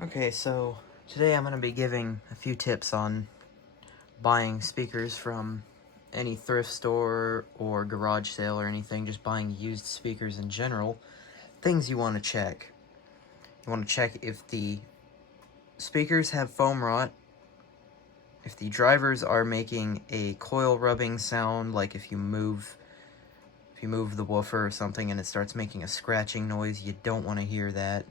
Okay, so today I'm going to be giving a few tips on buying speakers from any thrift store or garage sale or anything, just buying used speakers in general. Things you want to check. You want to check if the speakers have foam rot, if the drivers are making a coil rubbing sound, like if you move the woofer or something and it starts making a scratching noise, you don't want to hear that.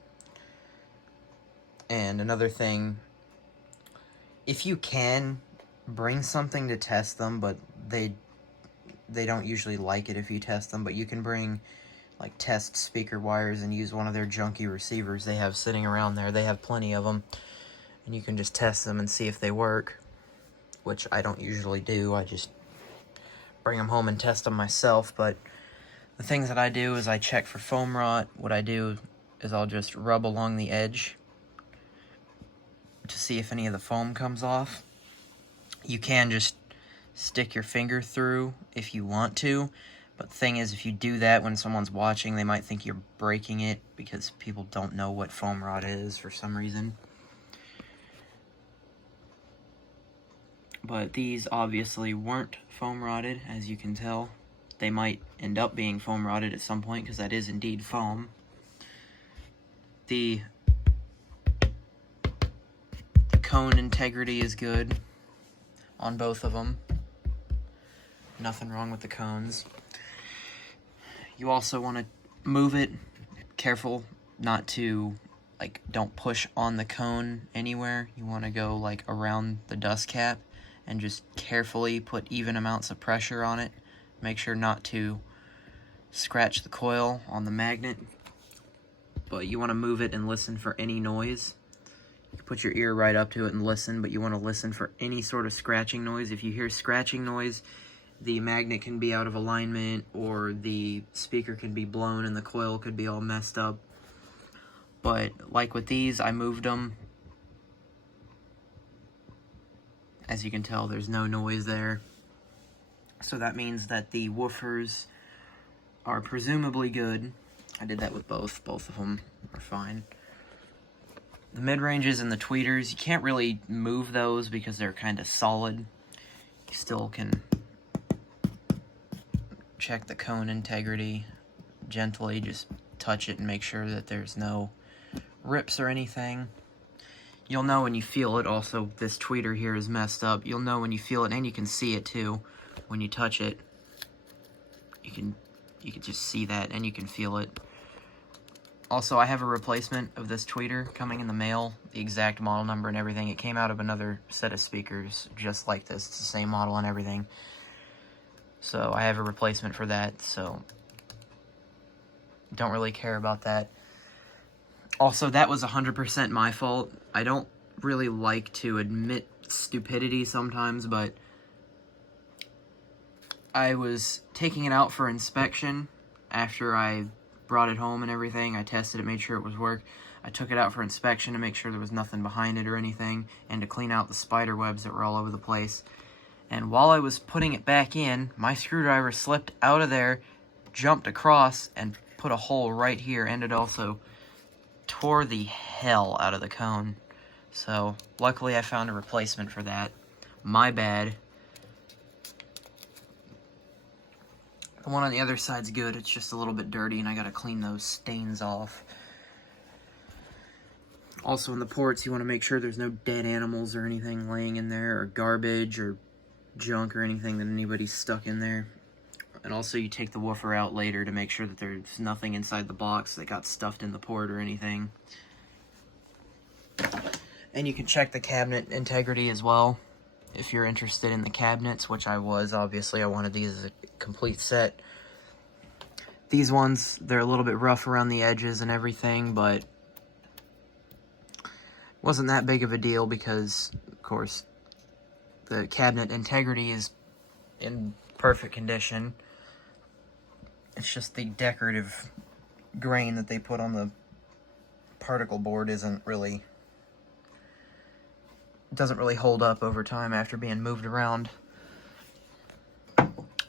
And another thing, if you can, bring something to test them, but they don't usually like it if you test them, but you can bring like test speaker wires and use one of their junky receivers they have sitting around there. They have plenty of them, and you can just test them and see if they work, which I don't usually do. I just bring them home and test them myself. But the things that I do is I check for foam rot. What I do is I'll just rub along the edge to see if any of the foam comes off. You can just stick your finger through if you want to, but the thing is, if you do that when someone's watching, they might think you're breaking it because people don't know what foam rot is for some reason. But these obviously weren't foam rotted, as you can tell. They might end up being foam rotted at some point because that is indeed foam. The cone integrity is good on both of them. Nothing wrong with the cones. You also want to move it. Careful not to, don't push on the cone anywhere. You want to go, around the dust cap and just carefully put even amounts of pressure on it. Make sure not to scratch the coil on the magnet. But you want to move it and listen for any noise. You put your ear right up to it and listen, but you want to listen for any sort of scratching noise. If you hear scratching noise, the magnet can be out of alignment, or the speaker can be blown and the coil could be all messed up. But like with these, I moved them. As you can tell, there's no noise there. So that means that the woofers are presumably good. I did that with both. Both of them are fine. The mid-ranges and the tweeters, you can't really move those because they're kind of solid. You still can check the cone integrity gently, just touch it and make sure that there's no rips or anything. You'll know when you feel it. Also, this tweeter here is messed up. You'll know when you feel it, and you can see it too when you touch it. You can just see that, and you can feel it. Also, I have a replacement of this tweeter coming in the mail, the exact model number and everything. It came out of another set of speakers just like this. It's the same model and everything. So I have a replacement for that, so don't really care about that. Also, that was 100% my fault. I don't really like to admit stupidity sometimes, but I was taking it out for inspection after I brought it home and everything. I tested it, made sure it was work. I took it out for inspection to make sure there was nothing behind it or anything, and to clean out the spider webs that were all over the place. And while I was putting it back in, my screwdriver slipped out of there, jumped across, and put a hole right here, and it also tore the hell out of the cone. So, luckily I found a replacement for that. My bad. The one on the other side's good. It's just a little bit dirty, and I gotta clean those stains off. Also, in the ports, you want to make sure there's no dead animals or anything laying in there, or garbage, or junk, or anything that anybody's stuck in there. And also, you take the woofer out later to make sure that there's nothing inside the box that got stuffed in the port or anything. And you can check the cabinet integrity as well, if you're interested in the cabinets, which I was. Obviously, I wanted these as a complete set. These ones, they're a little bit rough around the edges and everything, but wasn't that big of a deal because, of course, the cabinet integrity is in perfect condition. It's just the decorative grain that they put on the particle board doesn't really hold up over time after being moved around.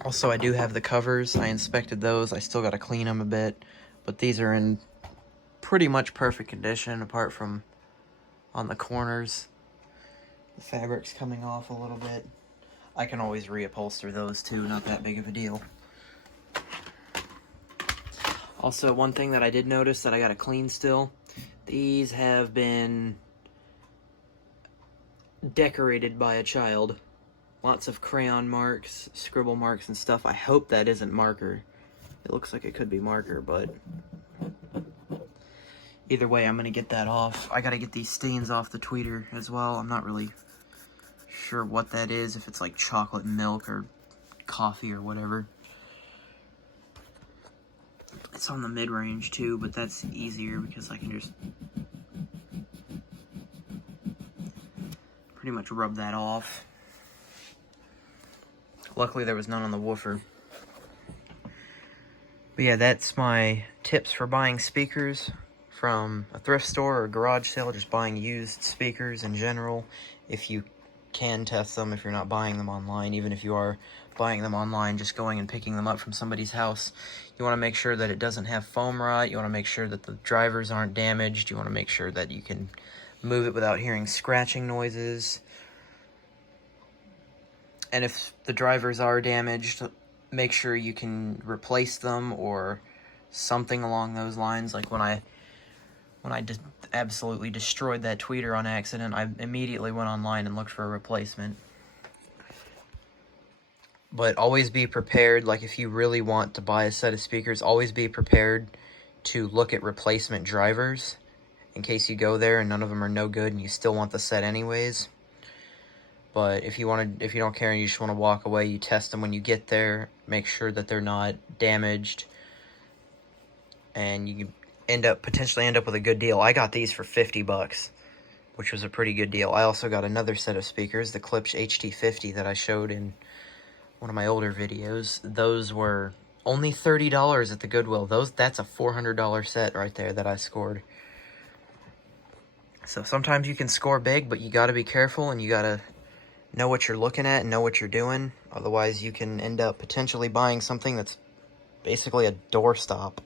Also, I do have the covers. I inspected those. I still got to clean them a bit, but these are in pretty much perfect condition, apart from on the corners. The fabric's coming off a little bit. I can always reupholster those too, not that big of a deal. Also, one thing that I did notice that I gotta clean still, these have been decorated by a child. Lots of crayon marks, scribble marks and stuff. I hope that isn't marker. It looks like it could be marker, but either way, I'm gonna get that off. I gotta get these stains off the tweeter as well. I'm not really sure what that is, if it's like chocolate milk or coffee or whatever. It's on the mid-range too, but that's easier because I can just pretty much rub that off. Luckily there was none on the woofer. But yeah, that's my tips for buying speakers from a thrift store or a garage sale, just buying used speakers in general. If you can test them, if you're not buying them online, even if you are buying them online, just going and picking them up from somebody's house, you want to make sure that it doesn't have foam rot. You want to make sure that the drivers aren't damaged. You want to make sure that you can move it without hearing scratching noises. And if the drivers are damaged, make sure you can replace them or something along those lines. Like when I absolutely destroyed that tweeter on accident, I immediately went online and looked for a replacement. But always be prepared. Like if you really want to buy a set of speakers, always be prepared to look at replacement drivers in case you go there and none of them are no good and you still want the set anyways. But if you don't care and you just want to walk away, you test them when you get there, make sure that they're not damaged, and you can potentially end up with a good deal. I got these for 50 bucks, which was a pretty good deal. I also got another set of speakers, the KS-H51 that I showed in one of my older videos. Those were only $30 at the Goodwill. That's a $400 set right there that I scored. So sometimes you can score big, but you got to be careful and you got to know what you're looking at and know what you're doing. Otherwise, you can end up potentially buying something that's basically a doorstop.